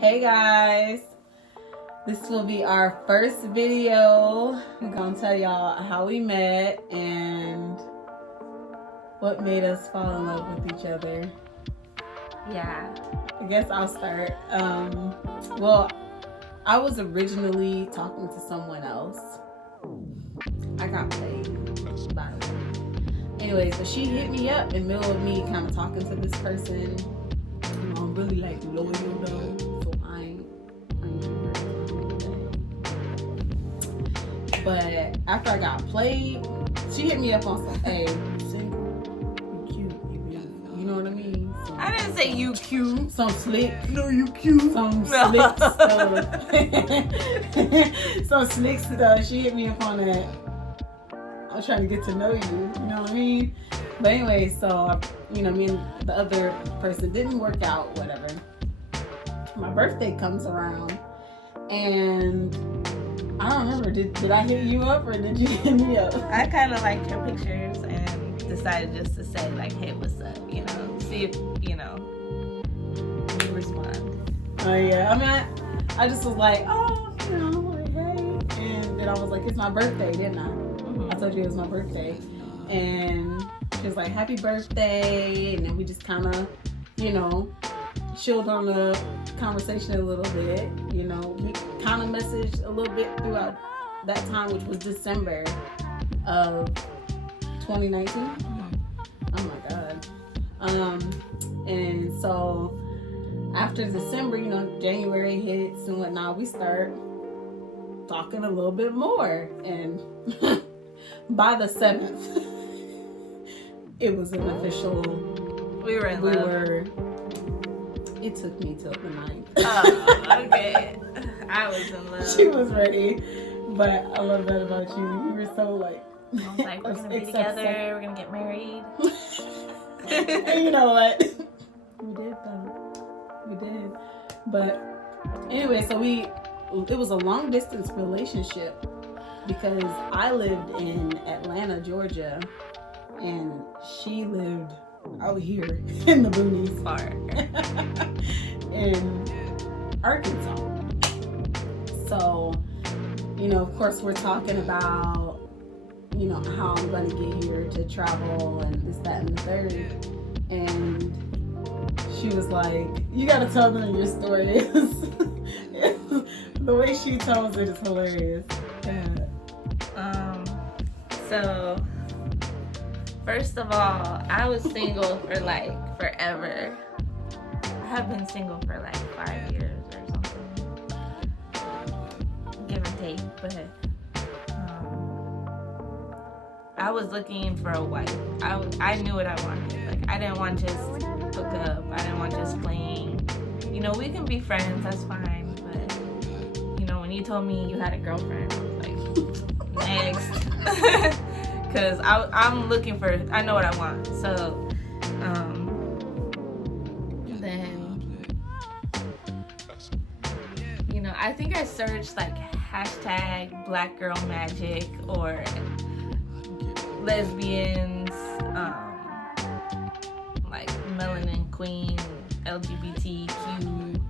Hey guys, this will be our first video. We're gonna tell y'all how we met and what made us fall in love with each other. Yeah. I guess I'll start. Well, I was originally talking to someone else. I got played, by the way. Anyway, so she hit me up in the middle of me kind of talking to this person. You know, I'm really like loyal though, so I ain't But after I got played, she hit me up on some, hey, you single, you cute, you know what I mean? So, I didn't say you cute. some slick. No, you cute. Some slick stuff. Some slick stuff. She hit me up on that. I was trying to get to know you, you know what I mean? But anyway, so, you know, me and the other person didn't work out, whatever. My birthday comes around, and I don't remember, did I hit you up or did you hit me up? I kind of liked your pictures and decided just to say, like, hey, what's up? You know, see if, you respond. Oh, yeah. I mean, I just was like, oh, you know, like, hey. And then I was like, it's my birthday, didn't I? I told you it was my birthday. And she was like, happy birthday. And then we just kind of, chilled on the conversation a little bit. You know, we kind of messaged a little bit throughout that time, which was December of 2019. Oh my God. And so after December, January hits and whatnot, we start talking a little bit more. And by the 7th, it was an official. We were in love. It took me till the 9th. Oh, okay. I was in love. She was ready, but I love that about you. You were so like. I was like, we're gonna be together. We're gonna get married. And you know what? We did though. We did. But anyway, so it was a long distance relationship because I lived in Atlanta, Georgia, and she lived out here in the boonies, Far. in Arkansas. So, of course, we're talking about, how I'm going to get here to travel and this, that, and the third. And she was like, you got to tell them your story. The way she tells it is hilarious. Yeah. So, first of all, I was single for like forever. I have been single for like 5 years or something, give or take. But I was looking for a wife. I knew what I wanted. Like, I didn't want just hook up. I didn't want just playing. We can be friends. That's fine. But when you told me you had a girlfriend, I was like, next. Because I'm looking for, I know what I want. So, then, I think I searched like hashtag Black Girl Magic or lesbians, like Melanin Queen, LGBTQ.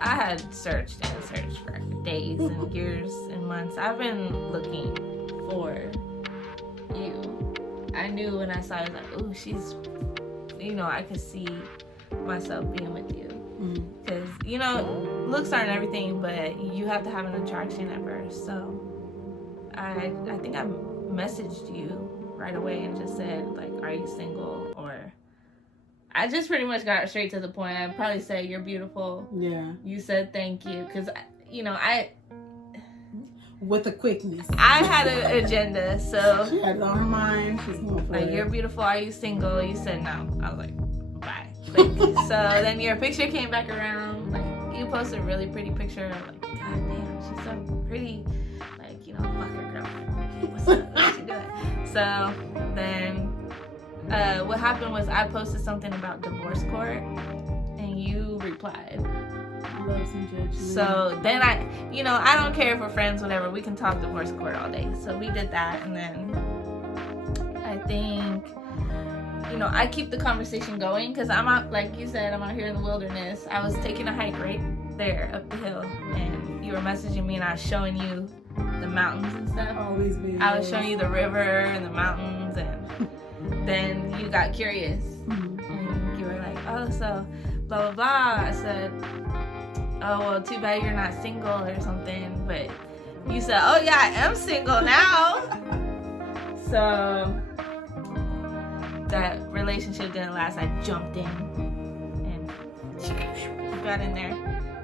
I had searched and searched for days and years and months. I've been looking for you. I knew when I saw it, I was like, oh, she's, I could see myself being with you. Because, looks aren't everything, but you have to have an attraction at first. So I think I messaged you right away and just said, like, are you single? Or I just pretty much got straight to the point. I'd probably say, you're beautiful. Yeah. You said thank you. Because, with a quickness. I had an agenda, so she had it on her mind. She's going for like, it. you're beautiful. Are you single? You said no. I was like, bye. So then your picture came back around. Like, you posted a really pretty picture. I'm like, God damn, she's so pretty. Like, fuck her, girl. What's up? What you doing? So then, what happened was I posted something about divorce court, and you replied. So then I don't care if we're friends, whatever. We can talk divorce court all day. So we did that, and then I think you know, I keep the conversation going because I'm out, like you said, I'm out here in the wilderness. I was taking a hike, right? there up the hill, and you were messaging me, and I was showing you the mountains and stuff. All these videos. I was showing you the river and the mountains, and then you got curious, and you were like, oh, so blah blah blah. I said, oh well, too bad you're not single or something. But you said, oh yeah, I am single now. So that relationship didn't last. I jumped in and got in there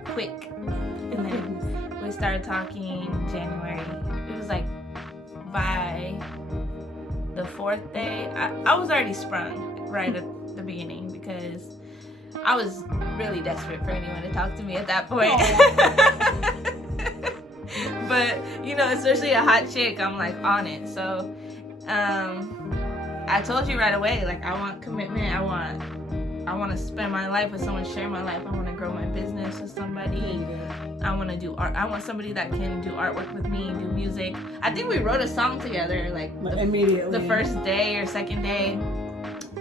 quick, and then we started talking in January. It was like by the 4th day, I was already sprung right at the beginning because I was really desperate for anyone to talk to me at that point. But you know, especially a hot chick, I'm like on it. So I told you right away, like, I want commitment. I want to spend my life with someone, share my life. I want to grow my business with somebody. I want to do art. I want somebody that can do artwork with me, do music. I think we wrote a song together, like immediately. The first day or second day.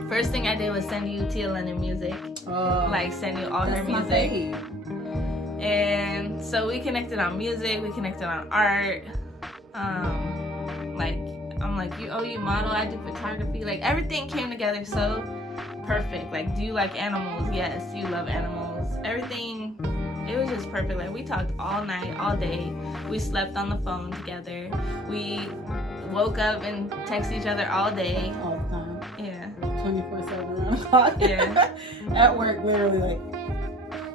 First thing I did was send you Tia Lennon music. Like, send you all her music. And so we connected on music. We connected on art. Like, I'm like, you model, I do photography. Like, everything came together so perfect. Like, do you like animals? Yes, you love animals. Everything, it was just perfect. Like, we talked all night, all day. We slept on the phone together. We woke up and texted each other all day. All the time. Yeah. 24/7 around the clock. Yeah. At work, literally, like.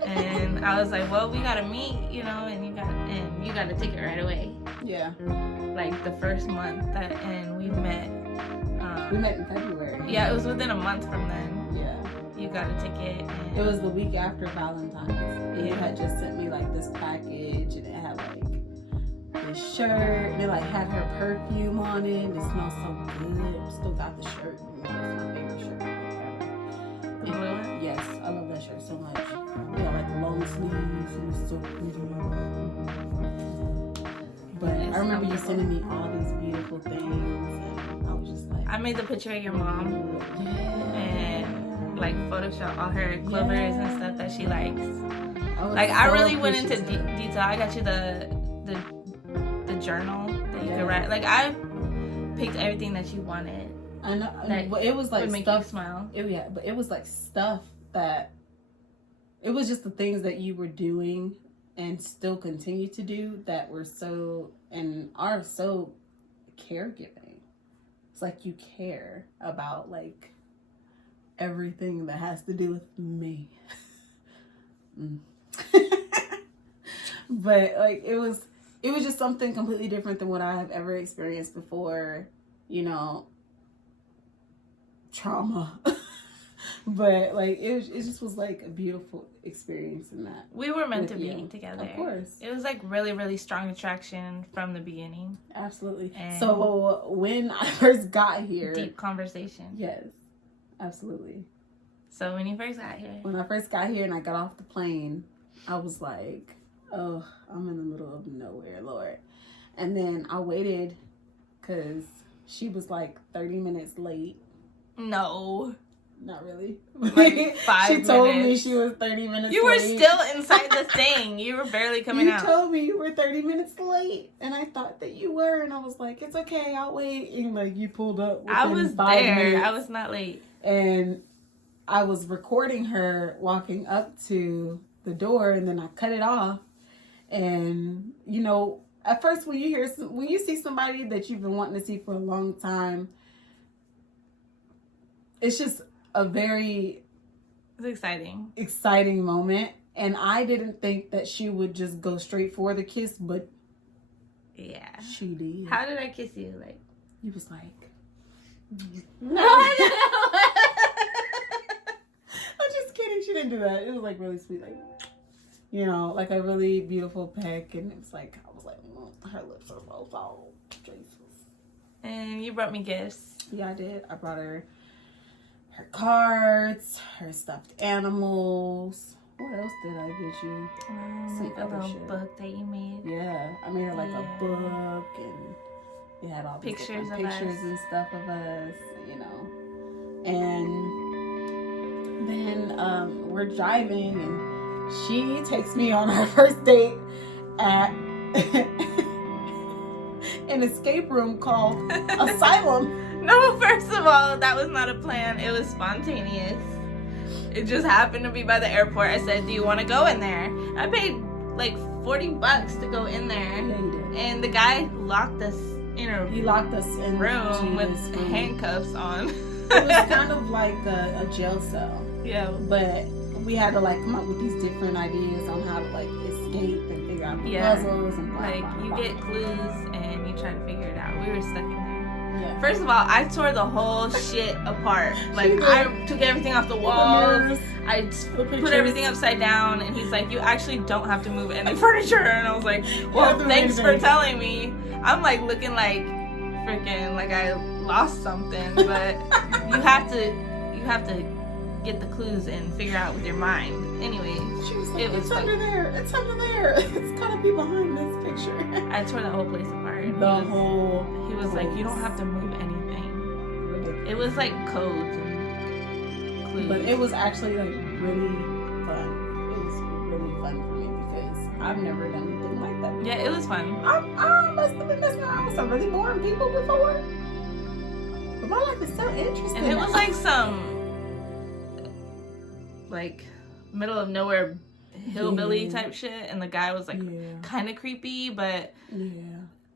And I was like, well, we gotta meet, you know, and you got a ticket right away. Yeah. Like the first month and we met. We met in February. Yeah, it was within a month from then. Yeah. You got a ticket. And it was the week after Valentine's. And you had just sent me like this package, and it had like this shirt, and it like had her perfume on it. And it smelled so good. Still got the shirt. It's my favorite shirt ever. The blue one? Yes, I love that shirt so much. Yeah, like long sleeves, and it's so pretty. But I remember you sending me all these beautiful things, and I was just like, I made the picture of your mom, and like Photoshop all her clovers and stuff that she likes. Like, I really went into detail. I got you the journal that you could write. Like, I picked everything that you wanted. I know, but it was like make stuff. You smile. But it was like stuff that. It was just the things that you were doing and still continue to do that were so and are so caregiving. It's like you care about like everything that has to do with me. But like it was just something completely different than what I have ever experienced before, you know, trauma. But like it just was like a beautiful experience in that. We were meant to be together. Of course. It was like really, really strong attraction from the beginning. Absolutely. And so when I first got here, deep conversation. Yes. Absolutely. So when you first got here. When I first got here and I got off the plane, I was like, oh, I'm in the middle of nowhere, Lord. And then I waited because she was like 30 minutes late. No. Not really. Like 5 minutes. She told me she was 30 minutes late. You were still inside the thing. You were barely coming out. You told me you were 30 minutes late. And I thought that you were. And I was like, it's okay. I'll wait. And like you pulled up within I was 5 there. minutes. I was not late. And I was recording her walking up to the door. And then I cut it off. And, you know, at first when you see somebody that you've been wanting to see for a long time, it's just a very exciting moment. And I didn't think that she would just go straight for the kiss, but yeah, she did. How did I kiss you? Like, you was like, no. I'm just kidding. She didn't do that. It was like really sweet, like, you know, like a really beautiful peck. And it was like, I was like, her lips are so soft. Jesus. And you brought me gifts. Yeah, I did. I brought her cards, her stuffed animals. What else did I get you? A little book that you made. Yeah, I made her like a book, and it had all these pictures and stuff of us, you know. And then we're driving, and She takes me on our first date at an escape room called Asylum. No, first of all, that was not a plan. It was spontaneous. It just happened to be by the airport. I said, do you want to go in there? I paid like $40 to go in there. Yeah, you did. And the guy locked us in a He locked us in room with this room. handcuffs on. It was kind of like a jail cell. Yeah. But we had to like come up with these different ideas on how to like escape and figure out the Yeah. puzzles and blah, Like, blah, you blah. get clues and you try to figure it out. We were stuck in there. Yeah. First of all, I tore the whole shit apart. Like, did. I took everything off the The walls. mirrors, I the put pictures. everything upside down, and he's like, you actually don't have to move any furniture. And I was like, well, have to thanks move for anything. telling me. I'm like looking like freaking like I lost something, but you have to get the clues and figure out with your mind. Anyway, She was like, It was it's like- under there. It's under there. It's gotta be behind this picture. I tore the whole place apart. And The whole. he was like, you don't place. have to move anything. Ridiculous. It was like codes and clues. But it was actually like really fun. It was really fun for me because I've never done anything like that before. Yeah, it was fun. I must have been messing around with some really boring people before. But my life is so interesting. And it was like some like middle of nowhere hillbilly Yeah. type shit, and the guy was like yeah, kind of creepy, but yeah.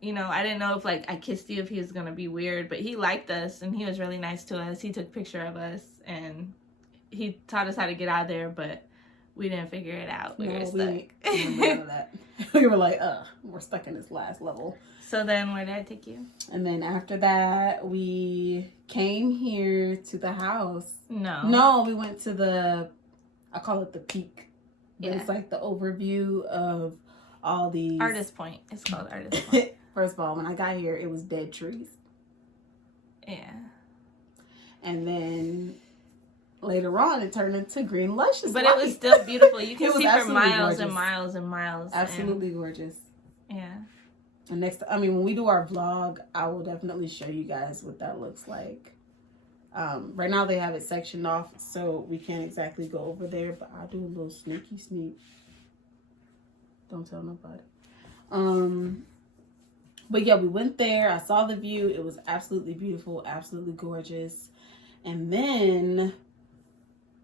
you know, I didn't know if like I kissed you if he was gonna be weird, but he liked us and he was really nice to us. He took a picture of us and he taught us how to get out of there, but we didn't figure it out. We were stuck. didn't remember none of that. We were like, we're stuck in this last level. So then where did I take you? And then after that, we came here to the house. No, we went to I call it the peak. But Yeah. it's like the overview of all these. Artist Point. It's called Artist Point. First of all, when I got here, it was dead trees. Yeah. And then later on, it turned into green, luscious But light. it was still beautiful. You It can was see for absolutely miles gorgeous. and miles and miles. Absolutely gorgeous. And, yeah. And when we do our vlog, I will definitely show you guys what that looks like. Right now they have it sectioned off, so we can't exactly go over there, but I'll do a little sneaky sneak. Don't tell nobody. But yeah, we went there. I saw the view. It was absolutely beautiful, absolutely gorgeous. And then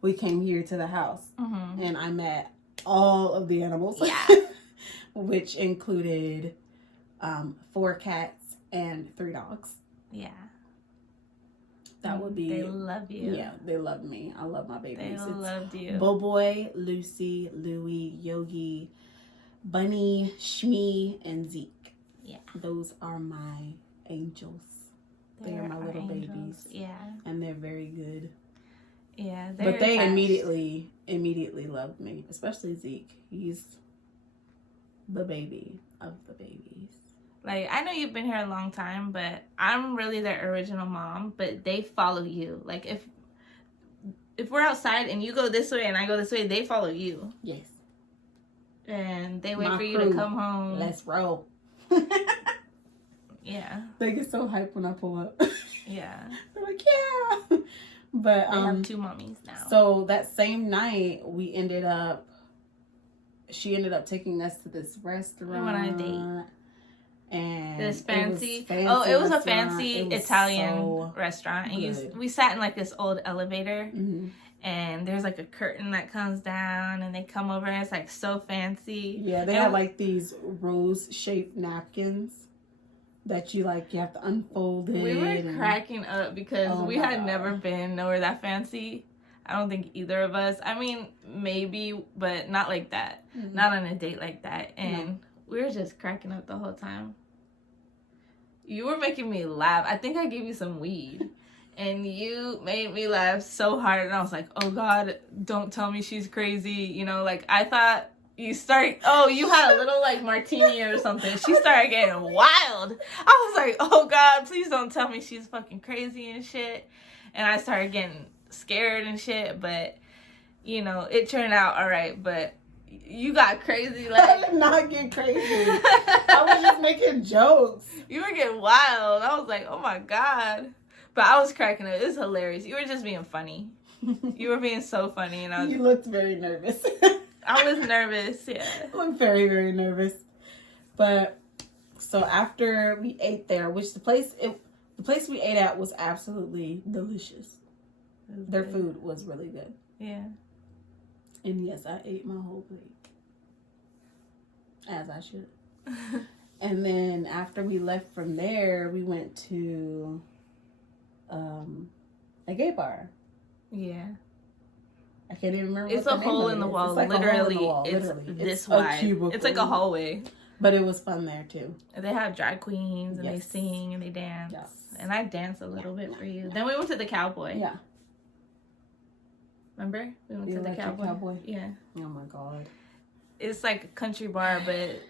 we came here to the house, Mm-hmm. and I met all of the animals. Yeah. Which included 4 cats and 3 dogs. Yeah. That would be. They love you. Yeah, they love me. I love my They babies. It's loved you. Boboy, Lucy, Louie, Yogi, Bunny, Shmi, and Zeke. Yeah. Those are my angels. They are my our little angels. babies. Yeah. And they're very good. Yeah. But they fast. immediately loved me. Especially Zeke. He's the baby of the babies. Like, I know you've been here a long time, but I'm really their original mom, but they follow you. Like, if we're outside and you go this way and I go this way, they follow you. Yes. And they wait My for you crew. to come home. Let's roll. Yeah. They get so hyped when I pull up. Yeah. They're like, yeah. But They have 2 mommies now. so that same night she ended up taking us to this restaurant. We went on a date. And This fancy. it It was a restaurant. fancy It was Italian so restaurant. And good. we sat in like this old elevator. Mhm. And there's like a curtain that comes down and they come over and it's like so fancy. Yeah, they And had like these rose-shaped napkins that you have to unfold it. We were and- cracking up because Oh we my had God. never been nowhere that fancy. I don't think either of us. I mean, maybe, but not like that. Mhm. Not on a date like that. And we were just cracking up the whole time. You were making me laugh. I think I gave you some weed. And you made me laugh so hard. And I was like, oh God, don't tell me she's crazy. You know, like I thought you had a little like martini or something. She started getting wild. I was like, oh God, please don't tell me she's fucking crazy and shit. And I started getting scared and shit. But, you know, it turned out all right. But you got crazy. I Like, did not get crazy. I was just making jokes. you were getting wild. I was like, oh my God. But I was cracking up. It was hilarious. You were just being funny. You were being so funny. And I was You looked very nervous. I was nervous, yeah. I'm very, very nervous. But so after we ate there, which the place we ate at was absolutely delicious. Their food was really good. Yeah. And yes, I ate my whole plate. As I should. And then after we left from there, we went to a gay bar. Yeah. I can't even remember. It's what a the hole name in the of it is. wall. It's like Literally, a hole in the wall. it's Literally. this a wide. cubicle. It's like a hallway. But it was fun there too. They have drag queens and Yes. they sing and they dance. Yes. And I danced a little bit for you. Then we went to the Cowboy. Yeah. Remember? We went The to the Electric Cowboy. Yeah. Oh my God. It's like a country bar, but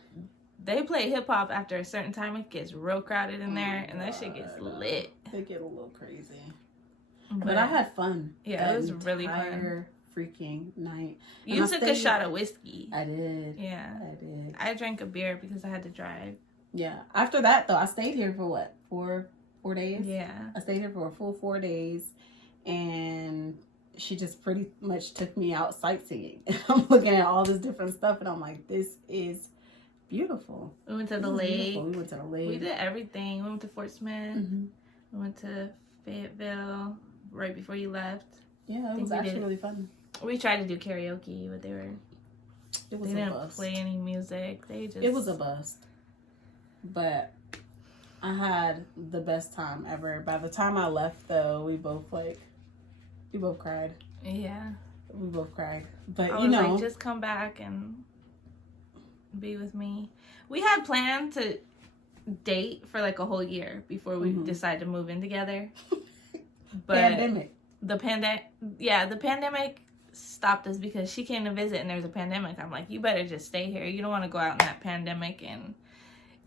they play hip hop after a certain time. It gets real crowded in there, and that shit gets lit. They get a little crazy. But But I had fun. Yeah, it was really fun. Entire freaking night. You took a shot of whiskey. I did. Yeah. I did. I drank a beer because I had to drive. Yeah. After that, though, I stayed here for what? 4 days? Yeah. I stayed here for a full 4 days, and she just pretty much took me out sightseeing. I'm looking at all this different stuff, and I'm like, this is beautiful. We went to the This is lake. beautiful. We went to the lake. We did everything. We went to Fort Smith. Mhm. We went to Fayetteville right before you left. Yeah, it think was we actually did. really fun. We tried to do karaoke, but It was they a didn't bust. play any music. They just It was a bust. But I had the best time ever. By the time I left, though, we both cried. Yeah. We both cried. But I you was know, like, just come back and be with me. We had planned to date for like a whole year before we decided to move in together. But pandemic. the pandemic stopped us because she came to visit and there was a pandemic. I'm like, you better just stay here. You don't want to go out in that pandemic and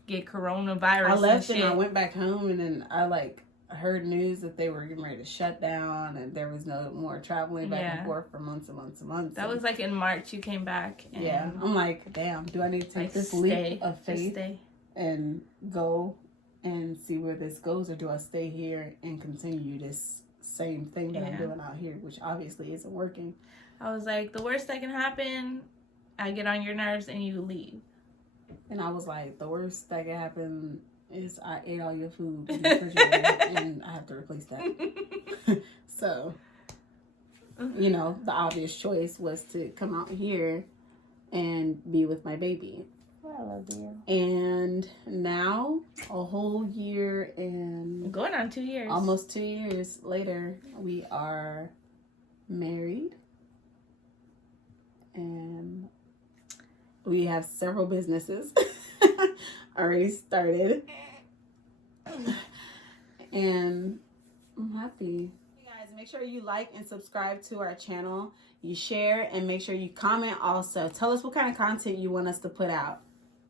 get coronavirus. I left and and shit. I went back home, and then I heard news that they were getting ready to shut down, and there was no more traveling back and forth for months and months and months. That was like in March. You came back. And yeah, I'm like, damn. Do I need to take this leap of faith and go and see where this goes, or do I stay here and continue this same thing that I'm doing out here, which obviously isn't working? I was like, the worst that can happen, I get on your nerves and you leave. And I was like, the worst that can happen is I ate all your food in the refrigerator and I have to replace that. So, you know, the obvious choice was to come out here and be with my baby. I love you. And now, a whole year and Going on 2 years. almost 2 years later, we are married. And we have several businesses already started. And I'm happy. Hey guys, make sure you like and subscribe to our channel. You share and make sure you comment also. Tell us what kind of content you want us to put out.